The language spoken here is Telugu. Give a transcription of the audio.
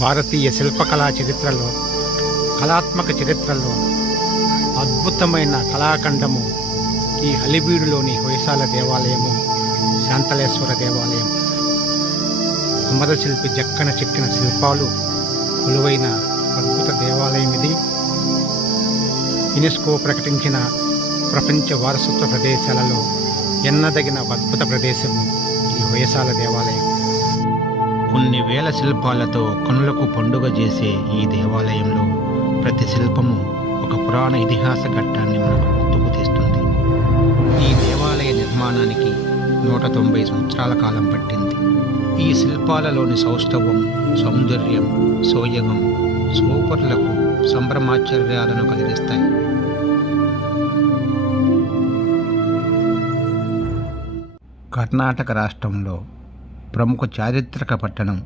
భారతీయ శిల్పకళా చరిత్రలో, కళాత్మక చరిత్రలో అద్భుతమైన కళాఖండము ఈ హలిబీడులోని హొయసాల దేవాలయము, శాంతలేశ్వర దేవాలయం. అమరశిల్పి జక్కన చెక్కిన శిల్పాలు కొలువైన అద్భుత దేవాలయం ఇది. యునెస్కో ప్రకటించిన ప్రపంచ వారసత్వ ప్రదేశాలలో ఎన్నదగిన అద్భుత ప్రదేశము ఈ హొయసాల దేవాలయం. కొన్ని వేల శిల్పాలతో కనులకు పండుగ చేసే ఈ దేవాలయంలో ప్రతి శిల్పము ఒక పురాణ ఇతిహాస ఘట్టాన్ని మనకు గుర్తుకు తెస్తుంది. ఈ దేవాలయ నిర్మాణానికి 190 సంవత్సరాల కాలం పట్టింది. ఈ శిల్పాలలోని సౌష్ఠవం, సౌందర్యం, సోయగం సూపర్లకు సంభ్రమాశ్చర్యాలను కలిగిస్తాయి. కర్ణాటక రాష్ట్రంలో ప్రముఖ చారిత్రక పట్టణం